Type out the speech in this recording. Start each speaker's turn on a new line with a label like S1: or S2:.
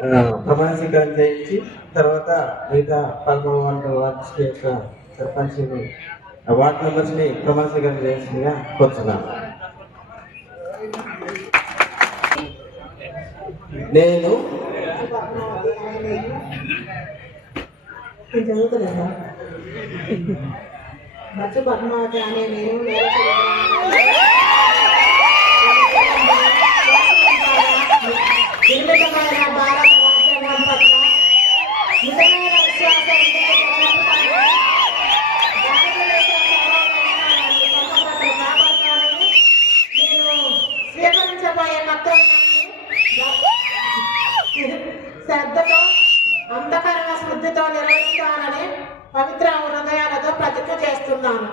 S1: ప్రమాణ స్వీకారం చేయించి తర్వాత మిగతా పదమూడు వార్డు వార్డు స్టేట్ సర్పంచ్ని వార్డు మెంబర్స్ని ప్రమాణ స్వీకారం చేయాల్సిందిగా కోరుతున్నాను. నేను
S2: చదువుతున్నా చదువుతలేదా బచ్చు పద్మావతి అనే నేను శ్రద్ధతో అంధకరణ స్మృతితో నిర్వహిస్తానని పవిత్ర హృదయాలతో ప్రతిజ్ఞ చేస్తున్నాను.